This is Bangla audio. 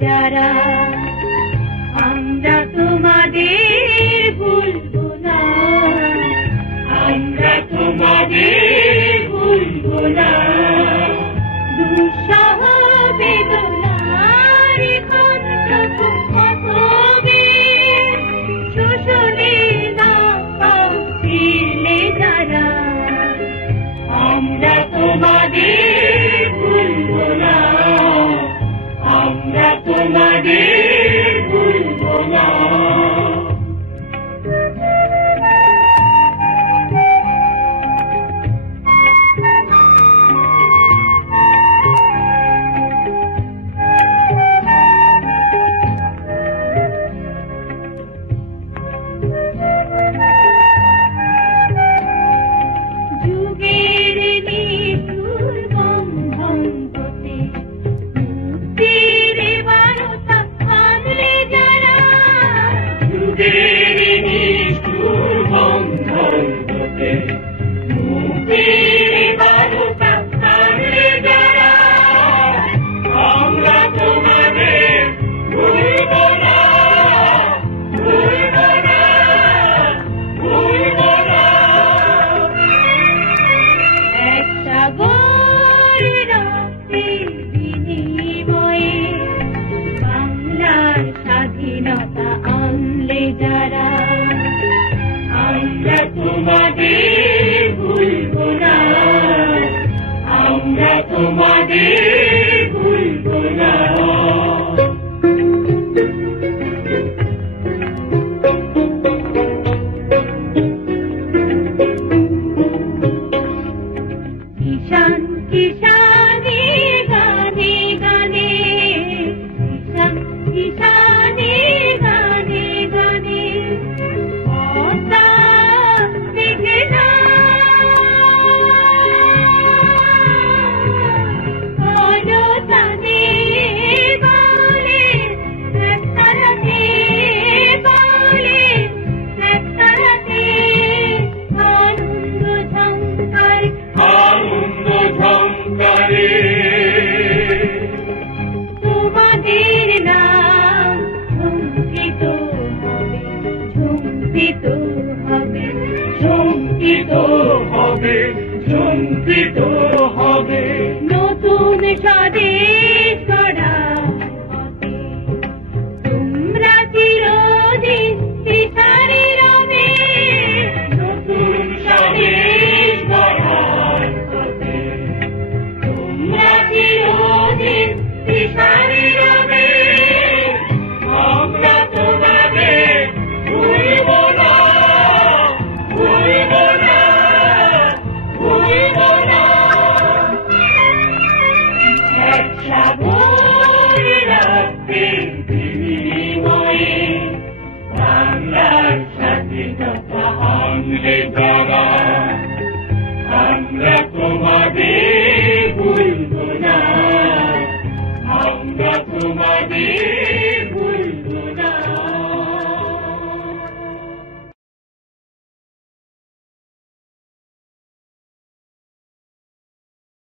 যারা আমরা তোমাদের ভুলবো না, আমরা তোমাদের ভুলবো না। দুঃসহ বেদনার শোষণে ফিরলে যারা আমরা তোমাদের ভুলবো না, আমরা তোমাদের ভুলবো না। স্বাধীনতা আনলে যারা আমরা তোমাদের ভুলবো না, আমরা তোমাদের ভুলবো না। কিষান কিষানে গানে গানে, কিষান কিষানে গানে গানে, পদ্মা মেঘনা কলতানে বলে একতারাতে, বলে একতারাতে আনন্দ ঝঙ্কার, আনন্দ ঝঙ্কারে তোমাদের নাম ঝঙ্কিত হবে, ঝঙ্কিত হবে, ঝঙ্কিত হবে, ঝঙ্কিত হবে। নতুন স্বদেশ গড়া হবে, তোমরা চিরদিন পিছারে রবে। নতুন স্বদেশ গড়া হবে, তোমরা চিরদিন পিছারে রবে। আমরা তোমাদের ভুলবো না, ভুলবো না, ভুলবো না। এক সাগর রক্তের বিনিময়ে বাংলার স্বাধীনতা আনলে যারা আমরা তোমাদের ভুলবো না, আমরা তোমাদের